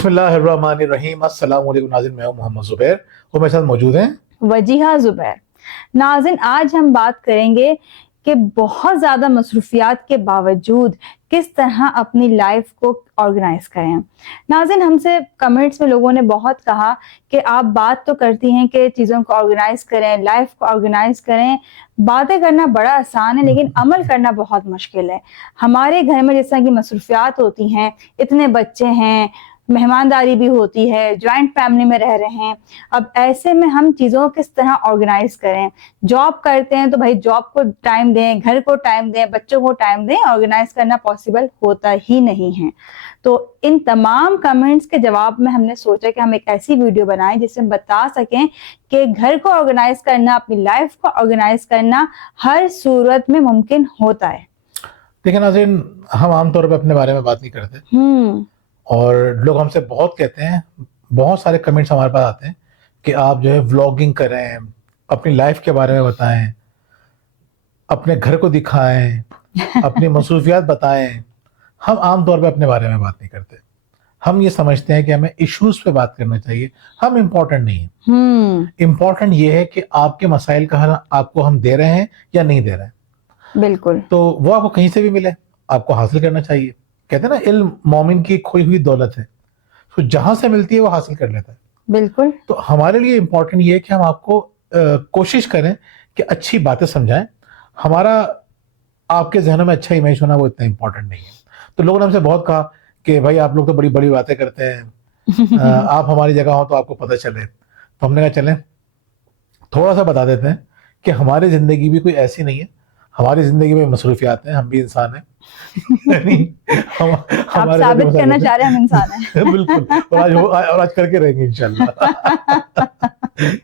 बिस्मिल्लाहिर्रहमानिर्रहीम। अस्सलाम वालेकुम नाज़रीन, मैं हूं मोहम्मद ज़ुबैर और मेरे साथ मौजूद हैं वजीहा ज़ुबैर। नाज़रीन, आज हम बात करेंगे कि बहुत ज़्यादा मसरूफियात के बावजूद किस तरह अपनी लाइफ को ऑर्गेनाइज करें। नाज़रीन, हमसे कमेंट्स में लोगों ने बहुत कहा कि आप बात तो करती हैं कि चीज़ों को ऑर्गेनाइज करें, लाइफ को ऑर्गेनाइज करें। बातें करना बड़ा आसान है लेकिन अमल करना बहुत मुश्किल है। हमारे घर में जिस तरह की मसरूफियात होती हैं, इतने बच्चे हैं, मेहमानदारी भी होती है, जॉइंट फैमिली में रह रहे हैं। अब ऐसे में हम चीज़ों को किस तरह ऑर्गेनाइज करें। जॉब करते हैं तो भाई जॉब को टाइम दें, घर को टाइम दें, बच्चों को टाइम दें। ऑर्गेनाइज करना पॉसिबल होता ही नहीं है। तो इन तमाम कमेंट्स के जवाब में हमने सोचा कि हम एक ऐसी वीडियो बनाएं जिससे हम बता सकें कि घर को ऑर्गेनाइज करना, अपनी लाइफ को ऑर्गेनाइज करना हर सूरत में मुमकिन होता है। देखिए नाज़रीन, हम आमतौर पर अपने बारे में बात नहीं करते और लोग हमसे बहुत कहते हैं, बहुत सारे कमेंट्स हमारे पास आते हैं कि आप जो है व्लॉगिंग करें, अपनी लाइफ के बारे में बताएं, अपने घर को दिखाएं, अपनी मसरूफियात बताएं। हम आमतौर पर अपने बारे में बात नहीं करते। हम ये समझते हैं कि हमें इश्यूज पे बात करना चाहिए। हम इम्पोर्टेंट नहीं है। इम्पोर्टेंट ये है कि आपके मसाइल का हल आपको हम दे रहे हैं या नहीं दे रहे हैं। बिल्कुल। तो वो आपको कहीं से भी मिले, आपको हासिल करना चाहिए। कहते हैं ना, इल्म मोमिन की खोई हुई दौलत है, तो जहां से मिलती है वो हासिल कर लेता है। बिल्कुल। तो हमारे लिए इम्पोर्टेंट ये है कि हम आपको कोशिश करें कि अच्छी बातें समझाएं। हमारा आपके जहनों में अच्छा इमेज होना वो इतना इम्पोर्टेंट नहीं है। तो लोगों ने हमसे बहुत कहा कि भाई आप लोग तो बड़ी बड़ी बातें करते हैं, आप हमारी जगह हो तो आपको पता चले। तो हमने कहा चलें थोड़ा सा बता देते हैं कि हमारी जिंदगी भी कोई ऐसी नहीं है। हमारी जिंदगी में मसरूफियात हैं, हम भी इंसान हैं। हम आप हमारे साथ साबित करना मसरूफियात चाह रहे हैं हम इंसान हैं। हैं। बिल्कुल। और आज करके रहेंगे इंशाल्लाह।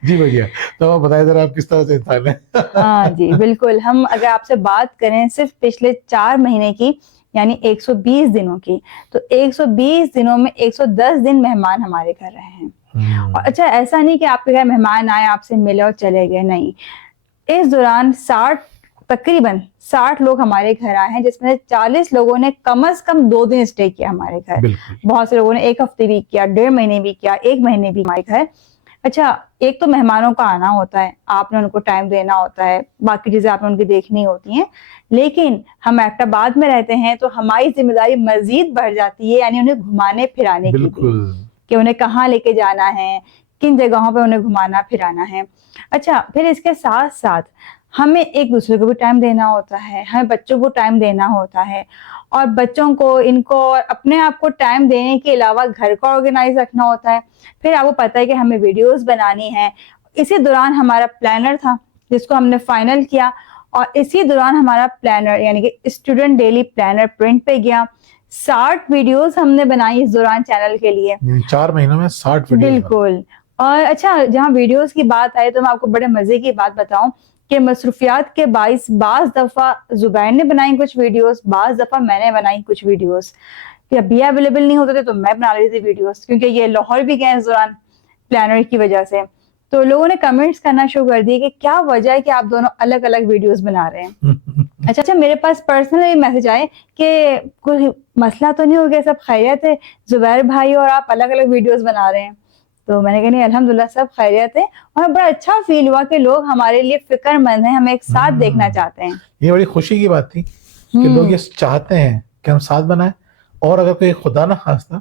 जी भैया, तो आप बताइए जरा, आप किस तरह से इंसान हैं? हाँ जी, बिल्कुल। हम अगर आपसे बात करें सिर्फ पिछले 4 महीने की, यानी 120 दिनों की, तो 120 दिनों में 110 दिन मेहमान हमारे घर रहे हैं। और अच्छा, ऐसा नहीं कि आपके घर मेहमान आए, आपसे मिले और चले गए, नहीं। इस दौरान तकरीबन 60 लोग हमारे घर आए हैं, जिसमें से 40 लोगों ने कम से कम 2 दिन स्टे किया हमारे घर। बहुत से लोगों ने 1 हफ्ते भी किया, 1.5 महीने भी किया, 1 महीने भी हमारे घर। अच्छा, एक तो मेहमानों का आना होता है, आपने उनको टाइम देना होता है, बाकी चीजें आपने उनकी देखनी होती हैं। लेकिन हम एबटाबाद में रहते हैं तो हमारी जिम्मेदारी मजीद बढ़ जाती है, यानी उन्हें घुमाने फिराने की भी, कि उन्हें कहाँ लेके जाना है, किन जगहों पे उन्हें घुमाना फिराना है। अच्छा, फिर इसके साथ साथ हमें एक दूसरे को भी टाइम देना होता है, हमें बच्चों को टाइम देना होता है, और बच्चों को, इनको और अपने आप को टाइम देने के अलावा घर को ऑर्गेनाइज रखना होता है। फिर आपको पता है कि हमें वीडियोस बनानी है। इसी दौरान हमारा प्लानर था जिसको हमने फाइनल किया, और इसी दौरान हमारा प्लानर यानी कि स्टूडेंट डेली प्लानर प्रिंट पे गया। 60 वीडियोस हमने बनाई इस दौरान चैनल के लिए। 4 महीनों में 60 वीडियो। बिल्कुल। और अच्छा, जहाँ वीडियोस की बात आई तो मैं आपको बड़े मजे की बात बताऊं कि मसरूफियात के बाइस बाज दफा जुबैर ने बनाई कुछ वीडियोस, बाज दफा मैंने बनाई कुछ वीडियोस। कि अभी अवेलेबल नहीं होते थे तो मैं बना रही थी वीडियोस, क्योंकि ये लाहौर भी गए इस दौरान प्लानर की वजह से। तो लोगों ने कमेंट्स करना शुरू कर दिए कि क्या वजह है कि आप दोनों अलग अलग वीडियोस बना रहे हैं। अच्छा, मेरे पास पर्सनली मैसेज आए कि कोई मसला तो नहीं हो गया, सब खैरियत है, जुबैर भाई और आप अलग अलग वीडियोस बना रहे हैं। तो मैंने कहा नहीं, अल्हम्दुलिल्लाह सब खैरियत है। और बड़ा अच्छा फील हुआ कि लोग हमारे लिए फिक्रमंद हैं, हमें एक साथ देखना चाहते हैं। ये बड़ी खुशी की बात थी कि लोग ये चाहते हैं कि हम साथ बनाएं। और अगर कोई खुदा ना खास्ता,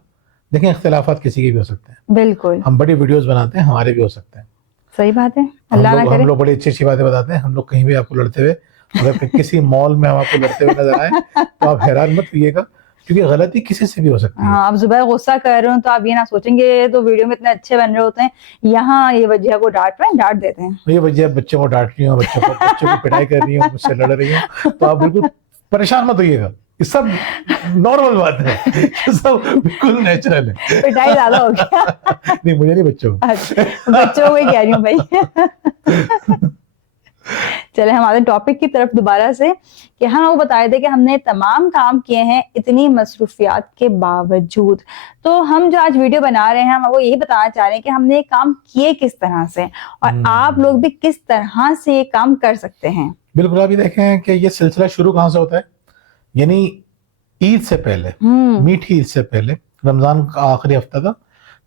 देखें, इख्तिलाफात किसी के भी हो सकते हैं। बिल्कुल। हम बड़ी वीडियोस बनाते हैं, हमारे भी हो सकते हैं। सही बात है, अल्लाह ना करे। हम लोग बड़ी अच्छी अच्छी बातें बताते हैं। हम लोग कहीं भी आपको लड़ते हुए, अगर किसी मॉल में हम आपको लड़ते हुए नजर आए तो आप हैरान मत होइएगा, क्योंकि गलती किसी से भी हो सकती है। हाँ, अब जुबैर गुस्सा कर रहे हो तो आप ये ना सोचेंगे तो वीडियो में इतने अच्छे बन रहे होते हैं, यहाँ ये वजह को डांट रहे हैं, डांट देते हैं। ये वजह बच्चों को डांट रही हो, बच्चों की पिटाई कर रही हो, मुझसे लड़ रही हो, तो आप बिल्कुल परेशान मत होइएगा। ये सब नॉर्मल बात है, ये सब बिल्कुल नेचुरल है। पिटाई ज्यादा हो गया। नहीं, मुझे नहीं, बच्चों को। अच्छा, बच्चों को ही कह रही हूँ भाई। चले हमारे टॉपिक की तरफ दोबारा से, कि हम वो बताए थे कि हमने तमाम काम किए हैं इतनी मसरूफियात के बावजूद। तो हम जो आज वीडियो बना रहे हैं, हम वो यही बताना चाह रहे हैं कि हमने काम किए किस तरह से, और आप लोग भी किस तरह से ये काम कर सकते हैं। बिल्कुल। अभी देखें कि ये सिलसिला शुरू कहाँ से होता है, यानी ईद से पहले, मीठी ईद से पहले, रमजान का आखिरी हफ्ता था,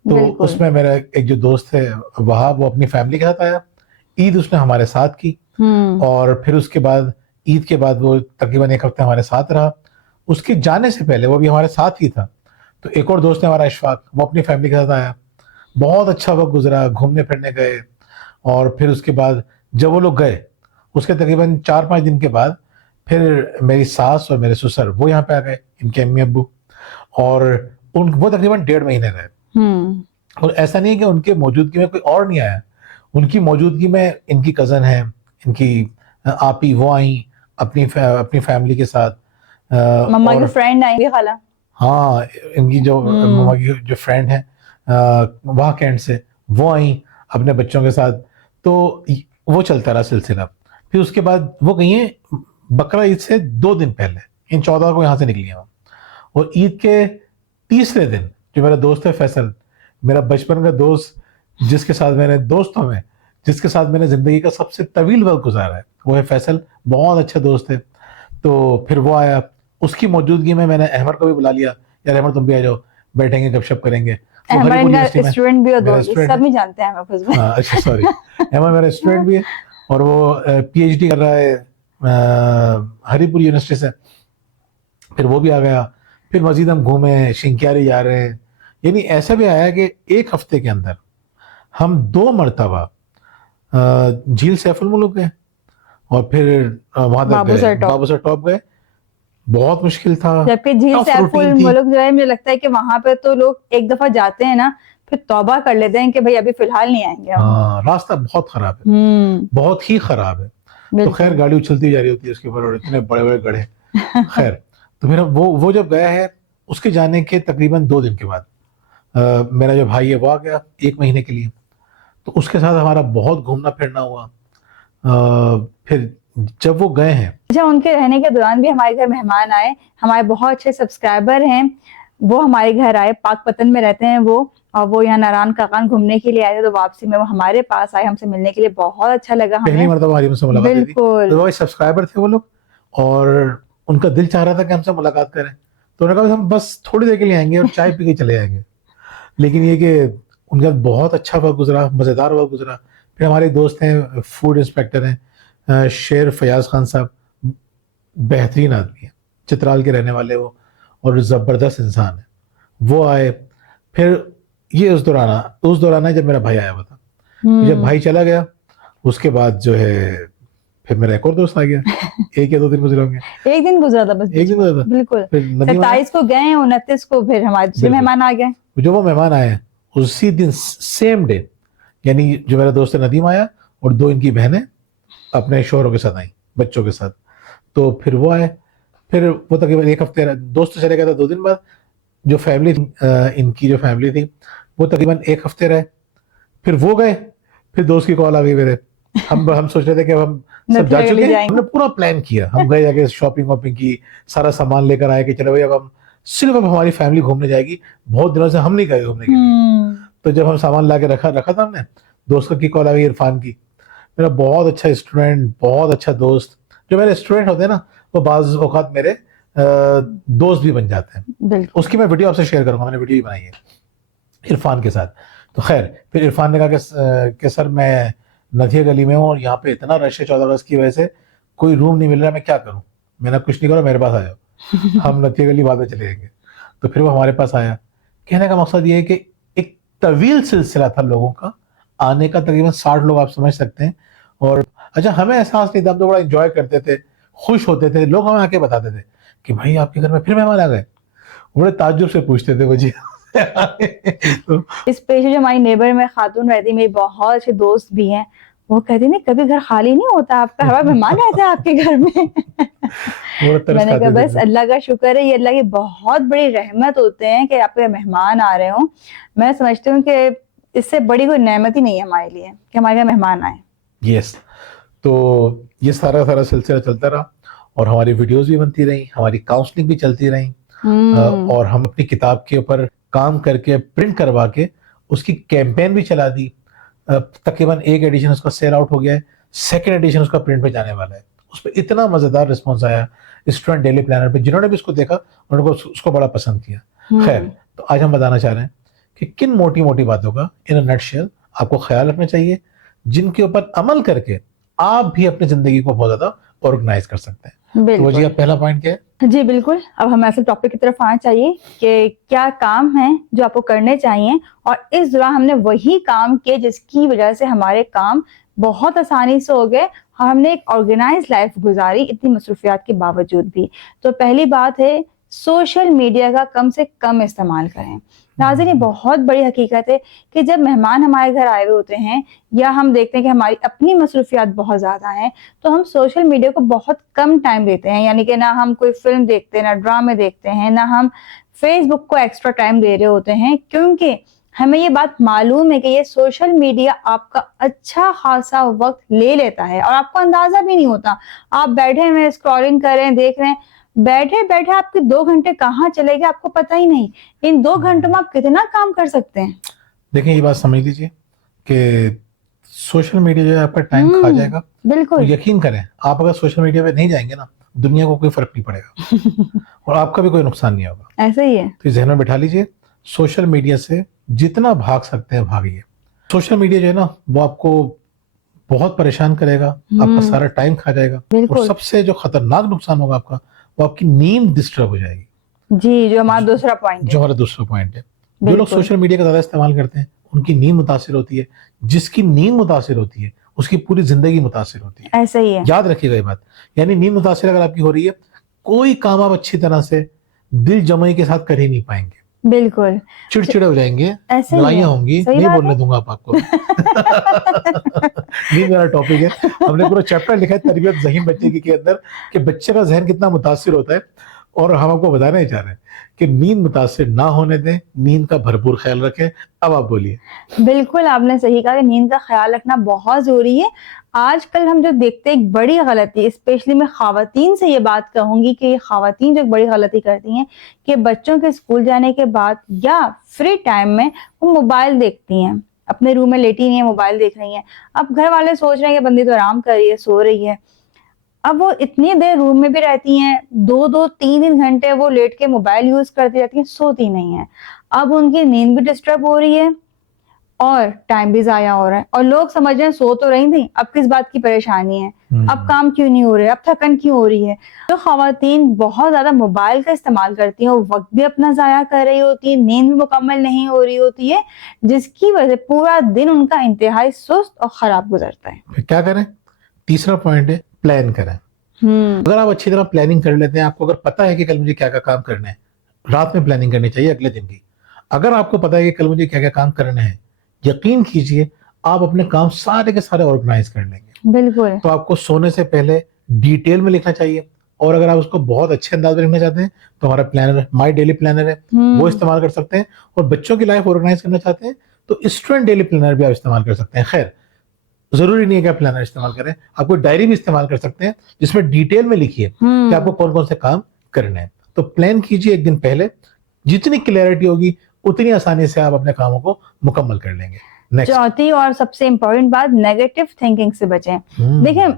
तो बिल्कुल। उसमें मेरा एक जो दोस्त है वहां, वो अपनी फैमिली के साथ आया, ईद उसने हमारे साथ की, और फिर उसके बाद ईद के बाद वो तकरीबन एक हफ्ते हमारे साथ रहा। उसके जाने से पहले वो भी हमारे साथ ही था। तो एक और दोस्त है हमारा इशफाक, वो अपनी फैमिली के साथ आया, बहुत अच्छा वक्त गुजरा, घूमने फिरने गए। और फिर उसके बाद जब वो लोग गए, उसके तकरीबन 4-5 दिन के बाद फिर मेरी सास और मेरे ससुर वो यहाँ पे आ गए, इनके अम्मी अब्बू, और उन वो तकरीबन 1.5 महीने रहे। और ऐसा नहीं है कि उनके मौजूदगी में कोई और नहीं आया, उनकी मौजूदगी में इनकी कज़न है, इनकी आपी, वो आई अपनी फैमिली के साथ। मम्मा की और फ्रेंड आई भी खाला। हाँ, इनकी जो मम्मा की जो फ्रेंड है वहाँ कैंट से, वो आई अपने बच्चों के साथ। तो वो चलता रहा सिलसिला। फिर उसके बाद वो गई हैं बकरा ईद से 2 दिन पहले, इन 14 को यहाँ से निकली हैं वो। और ईद के तीसरे दिन जो मेरा दोस्त है फैसल, मेरा बचपन का दोस्त, जिसके साथ मैंने जिंदगी का सबसे तवील वक्त गुजारा है, वो है फैसल, बहुत अच्छा दोस्त है। तो फिर वो आया, उसकी मौजूदगी में मैंने अहमद को भी बुला लिया, यार अहमद तुम भी आ जाओ, बैठेंगे गपशप करेंगे। वो अहमद हरिपुर इनका यूनिवर्सिटी में स्टूडेंट भी और मेरा दोस्त भी, स्टूडेंट सब है। नहीं जानते हैं हमें खुद में। हाँ अच्छा, सॉरी, अहमद मेरा स्टूडेंट भी है, और वो पीएचडी कर रहा है हरिपुर यूनिवर्सिटी से। फिर वो भी आ गया। फिर मजीद हम घूमे, शिंक्यारी जा रहे हैं। यानी ऐसा भी आया कि एक हफ्ते के अंदर हम 2 मरतबा झील सैफुल मुल्क गए, और फिर वहां तक बाबू सर गए, टॉप। बाबू सर टॉप गए। बहुत मुश्किल था, जबकि झील टफ सैफुल रूटीन थी। मुल्क जो है, मुझे लगता है कि वहां पे तो लोग एक दफा जाते हैं ना, फिर तौबा कर लेते हैं कि भाई अभी फिलहाल नहीं आएंगे हम। हाँ, रास्ता बहुत खराब है, बहुत ही खराब है। तो खैर बिल्कुल। गाड़ी उछलती जा रही होती है उसके ऊपर, और इतने बड़े बड़े गड्ढे। खैर, तो फिर वो जब गया है, उसके जाने के तकरीबन 2 दिन के बाद मेरा जो भाई है वो आ गया 1 महीने के लिए। तो उसके साथ हमारा बहुत घूमना फिरना हुआ। फिर जब वो गए हैं, अच्छा, उनके रहने के दौरान भी हमारे घर मेहमान आए, हमारे बहुत अच्छे सब्सक्राइबर हैं, वो हमारे घर आए, पाकपतन में रहते हैं वो, और वो यहाँ नारायण काकान घूमने के लिए आए थे, तो वापसी में वो हमारे पास आए हमसे मिलने के लिए, बहुत अच्छा लगा पहली हमें। मरतबा हमारी उनसे मुलाकात हुई थी। बिल्कुल। तो वो सब्सक्राइबर थे वो लोग, और उनका दिल चाह रहा था कि हमसे मुलाकात करें। तो उन्होंने कहा हम बस थोड़ी देर के लिए आएंगे और चाय पी के चले जाएंगे। लेकिन ये कि उनका बहुत अच्छा वक्त गुजरा, मज़ेदार वक्त गुजरा। फिर हमारे दोस्त हैं, फूड इंस्पेक्टर हैं, शेर फयाज खान साहब, बेहतरीन आदमी है, चित्राल के रहने वाले वो, और ज़बरदस्त इंसान है। वो आए। फिर ये उस दौरान है जब मेरा भाई आया हुआ था। जब भाई चला गया, उसके बाद जो है फिर मेरा एक और दोस्त आ गया। 1 या 2 दिन गुजरे होंगे। एक दिन गुजरा था बस। एक दिन गुजरा था। बिल्कुल। फिर नदीम आया। 27 को गए, 29 को फिर हमारे दूसरे बिल्कुल। मेहमान आ गए। जो वो मेहमान आए, उसी दिन सेम डे, यानी जो मेरा दोस्त नदीम आया, और 2 इनकी बहनें अपने शोहरों के साथ आई, बच्चों के साथ। तो फिर वो आए। फिर वो तकरीबन 1 हफ्ते दोस्त चले गया था 2 दिन बाद। जो फैमिली इनकी जो फैमिली थी, वो तकरीबन 1 हफ्ते रहे। फिर वो गए। फिर दोस्त की कॉल आ गई मेरे। हम सोच रहे थे कि अब हम सब जा चुके हैं, हमने पूरा प्लान किया, हम गए, जाके शॉपिंग वॉपिंग की, सारा सामान लेकर आए कि चलो भाई अब सिर्फ हमारी फैमिली घूमने जाएगी, बहुत दिनों से हम नहीं गए घूमने के लिए। तो जब हम सामान ला के रखा था हमने, दोस्त की कॉल आ गई, इरफान की, मेरा बहुत अच्छा स्टूडेंट, बहुत अच्छा दोस्त। जो मेरे स्टूडेंट होते हैं ना, वो बाज औकात मेरे दोस्त भी बन जाते हैं। उसकी मैं वीडियो आपसे शेयर करूंगा, मैंने वीडियो ही बनाई है इरफान के साथ। तो खैर, फिर इरफान ने कहा कि सर मैं नथिया गली में हूँ, और यहाँ पे इतना रश है 14 अगस्त की वजह से, कोई रूम नहीं मिल रहा, मैं क्या करूँ। मैंने कुछ नहीं करो, मेरे पास आ जाओ, हम नथिया गली बाद में चले जाएंगे। तो फिर वो हमारे पास आया। कहने का मकसद ये है कि एक तवील सिलसिला था लोगों का आने का, तकरीबन 60 लोग, आप समझ सकते हैं। और अच्छा, हमें एहसास नहीं था, हम तो बड़ा एंजॉय करते थे, खुश होते थे। लोग हमें आके बताते थे कि भाई आपके घर में फिर मेहमान आ गए, बड़े ताज्जुब से पूछते थे वो जी। तो स्पेशली जो हमारी नेबर में खातून रहती, मेरी बहुत अच्छे दोस्त भी हैं, वो कहती नहीं कभी घर खाली नहीं होता आपका, हर बार मेहमान रहते हैं आपके घर में। मैंने कहा बस अल्लाह का शुक्र है, ये अल्लाह की बहुत बड़ी रहमत होते हैं कि आपके मेहमान आ रहे हो। मैं समझती हूँ कि इससे बड़ी कोई नेमत ही नहीं है हमारे लिए कि हमारे घर मेहमान आए। यस। तो ये सारा सिलसिला चलता रहा, और हमारी वीडियोस भी बनती रही, हमारी काउंसलिंग भी चलती रही, और हम अपनी किताब के ऊपर काम करके, प्रिंट करवा के उसकी कैंपेन भी चला दी। तकरीबन 1 एडिशन उसका सेल आउट हो गया है, 2nd एडिशन उसका प्रिंट पे जाने वाला है। उस पर इतना मजेदार रिस्पॉन्स आया स्टूडेंट डेली प्लानर पे, जिन्होंने भी इसको देखा उन्होंने उसको बड़ा पसंद किया। खैर, तो आज हम बताना चाह रहे हैं कि किन मोटी मोटी बातों का इन अ नटशेल आपको ख्याल रखना चाहिए, जिनके ऊपर अमल करके आप भी अपनी जिंदगी को बहुत ज्यादा ऑर्गेनाइज कर सकते हैं। तो वो जी, बिल्कुल आप पहला पॉइंट क्या है? जी बिल्कुल। अब हमें असल टॉपिक की तरफ आना चाहिए कि क्या काम है जो आपको करने चाहिए, और इस दौरान हमने वही काम किए जिसकी वजह से हमारे काम बहुत आसानी से हो गए और हमने एक ऑर्गेनाइज लाइफ गुजारी इतनी मसरूफियात के बावजूद भी। तो पहली बात है, सोशल मीडिया का कम से कम इस्तेमाल करें। नाज़रीन, ये बहुत बड़ी हकीकत है कि जब मेहमान हमारे घर आए हुए होते हैं या हम देखते हैं कि हमारी अपनी मसरूफियात बहुत ज़्यादा हैं, तो हम सोशल मीडिया को बहुत कम टाइम देते हैं। यानी कि ना हम कोई फिल्म देखते हैं, ना ड्रामे देखते हैं, ना हम फेसबुक को एक्स्ट्रा टाइम दे रहे होते हैं, क्योंकि हमें ये बात मालूम है कि ये सोशल मीडिया आपका अच्छा खासा वक्त ले लेता है और आपको अंदाजा भी नहीं होता। आप बैठे हुए स्क्रॉलिंग कर रहे हैं, देख रहे हैं, बैठे बैठे आपके 2 घंटे कहाँ चले गए आपको पता ही नहीं। इन 2 घंटों में आप कितना काम कर सकते हैं। देखिए, ये बात समझ लीजिए कि सोशल मीडिया जो है आपका टाइम खा जाएगा। बिल्कुल। और यकीन करें, आप अगर सोशल मीडिया पे नहीं जाएंगे ना, दुनिया को कोई फर्क नहीं पड़ेगा और आपका भी कोई नुकसान नहीं होगा। ऐसा ही है। तो जहन में बिठा लीजिए, सोशल मीडिया से जितना भाग सकते हैं भागिए। सोशल मीडिया जो है ना, वो आपको बहुत परेशान करेगा, आपका सारा टाइम खा जाएगा और सबसे जो खतरनाक नुकसान होगा आपका, वो आपकी नींद डिस्टर्ब हो जाएगी। जी, जो हमारा दूसरा पॉइंट है। जो हमारा दूसरा पॉइंट है, जो लोग सोशल मीडिया का ज्यादा इस्तेमाल करते हैं उनकी नींद मुतासिर होती है। जिसकी नींद मुतासिर होती है उसकी पूरी जिंदगी मुतासिर होती है। ऐसा ही है। याद रखिएगा ये बात। यानी नींद मुतासिर अगर आपकी हो रही है, कोई काम आप अच्छी तरह से दिल जमाई के साथ कर ही नहीं पाएंगे। बिल्कुल चिड़चिड़े हो जाएंगे, ऐसे ही है। लड़ाइयाँ होंगी, सही नहीं बात बोलने है। दूंगा आप आपको। नींद वाला टॉपिक है, हमने पूरा चैप्टर लिखा है तरबियत ज़हीन बच्चे की के अंदर, कि बच्चे का जहन कितना मुतासिर होता है। और हम आपको बताना ही चाह रहे हैं कि नींद मुतासिर ना होने दें, नींद का भरपूर ख्याल रखें। अब आप बोलिए। बिल्कुल आपने सही कहा कि नींद का ख्याल रखना बहुत जरूरी है। आजकल हम जो देखते हैं एक बड़ी गलती, स्पेशली मैं ख़वातीन से ये बात कहूंगी कि ख़वातीन जो एक बड़ी गलती करती हैं कि बच्चों के स्कूल जाने के बाद या फ्री टाइम में वो मोबाइल देखती हैं, अपने रूम में लेटी नहीं है, मोबाइल देख रही हैं। अब घर वाले सोच रहे हैं कि बंदी तो आराम कर रही है, सो रही है। अब वो इतनी देर रूम में भी रहती हैं, 2-2 3-3 घंटे वो लेट के मोबाइल यूज करती रहती हैं, सोती नहीं है। अब उनकी नींद भी डिस्टर्ब हो रही है और टाइम भी जाया हो रहा है, और लोग समझ रहे हैं सो तो रही थी, अब किस बात की परेशानी है, अब काम क्यों नहीं हो रहे, अब थकन क्यों हो रही है। तो खवातीन बहुत ज्यादा मोबाइल का इस्तेमाल करती हैं, वो वक्त भी अपना जाया कर रही होती है, नींद भी मुकम्मल नहीं हो रही होती है, जिसकी वजह से पूरा दिन उनका इंतहाई सुस्त और खराब गुजरता है। फिर क्या करें? तीसरा पॉइंट है, प्लान करें। अगर आप अच्छी तरह प्लानिंग कर लेते हैं, आपको अगर पता है कि कल मुझे क्या क्या काम करने हैं, रात में प्लानिंग करनी चाहिए अगले दिन की। अगर आपको पता है कि कल मुझे क्या क्या काम करने हैं, यकीन कीजिए आप अपने काम सारे के सारे ऑर्गेनाइज कर लेंगे। बिल्कुल। तो आपको सोने से पहले डिटेल में लिखना चाहिए, और अगर आप उसको बहुत अच्छे अंदाज में लिखना चाहते हैं तो हमारा प्लानर, माई डेली प्लानर है, वो इस्तेमाल कर सकते हैं। और बच्चों की लाइफ ऑर्गेनाइज करना चाहते हैं तो स्टूडेंट डेली प्लानर भी आप इस्तेमाल कर सकते हैं। खैर, जरूरी नहीं है कि आप प्लानर इस्तेमाल करें, आपको डायरी भी इस्तेमाल कर सकते हैं जिसमें डिटेल में लिखिए कि आपको कौन कौन से काम करने हैं। तो प्लान कीजिए एक दिन पहले, जितनी क्लैरिटी होगी उतनी आसानी से आप अपने कामों को मुकम्मल कर लेंगे। चौथी और सबसे इंपॉर्टेंट बात, नेगेटिव थिंकिंग से बचें। देखिए,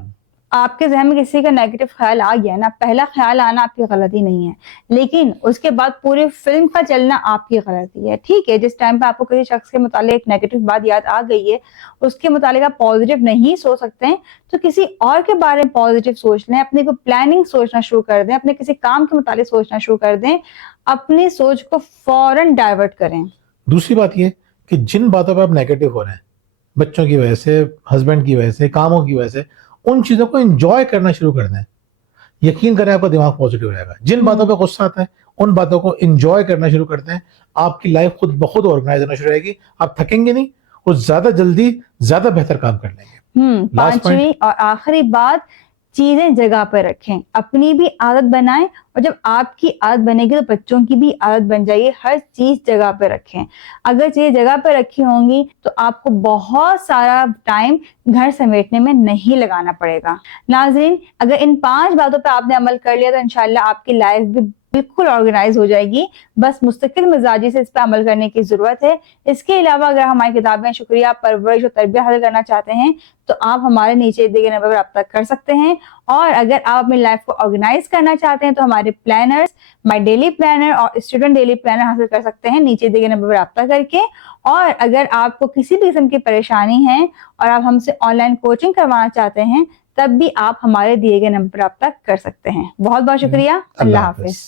आपके जहन में किसी का नेगेटिव ख्याल आ गया ना, पहला ख्याल आना आपकी गलती नहीं है, लेकिन उसके बाद पूरी फिल्म का चलना आपकी गलती है। ठीक है, जिस टाइम पे आपको किसी शख्स के मुतालिक एक नेगेटिव बात याद आ गई है, उसके मुतालिक आप पॉजिटिव नहीं सोच सकते हैं, तो किसी और के बारे में पॉजिटिव सोच लें, अपनी को प्लानिंग सोचना शुरू कर दें, अपने किसी काम के मुतालिक सोचना शुरू कर दें, अपनी सोच को फौरन डाइवर्ट करें। दूसरी बात यह कि जिन बातों पर आप नेगेटिव हो रहे हैं, बच्चों की वजह से, हस्बैंड की वजह से, कामों की वजह से, उन चीजों को एंजॉय करना शुरू कर दें। यकीन करें आपका दिमाग पॉजिटिव हो जाएगा। जिन बातों पे गुस्सा आता है उन बातों को एंजॉय करना शुरू करते हैं, आपकी लाइफ खुद ब खुद ऑर्गेनाइज होना शुरू रहेगी। आप थकेंगे नहीं और ज्यादा जल्दी ज्यादा बेहतर काम कर लेंगे। पांचवी और आखिरी बात, चीजें जगह पर रखें, अपनी भी आदत बनाएं, और जब आपकी आदत बनेगी तो बच्चों की भी आदत बन जाएगी। हर चीज जगह पर रखें। अगर चीजें जगह पर रखी होंगी तो आपको बहुत सारा टाइम घर समेटने में नहीं लगाना पड़ेगा। नाज़रीन, अगर इन 5 बातों पर आपने अमल कर लिया तो इंशाल्लाह आपकी लाइफ भी बिल्कुल ऑर्गेनाइज हो जाएगी। बस मुस्तकिल मिजाजी से इस पर अमल करने की जरूरत है। इसके अलावा अगर हमारी किताबें शुक्रिया, परवरिश और तरबियत हासिल करना चाहते हैं तो आप हमारे नीचे दिए गए नंबर पर रब्ता कर सकते हैं और अगर आप अपनी लाइफ को ऑर्गेनाइज करना चाहते हैं तो हमारे प्लानर्स, माय डेली प्लानर और स्टूडेंट डेली प्लानर हासिल कर सकते हैं नीचे दिए गए नंबर पर रब्ता करके। और अगर आपको किसी भी किस्म की परेशानी है और आप हमसे ऑनलाइन कोचिंग करवाना चाहते हैं, तब भी आप हमारे दिए गए नंबर पर रब्ता कर सकते हैं। बहुत बहुत शुक्रिया। अल्लाह हाफिज।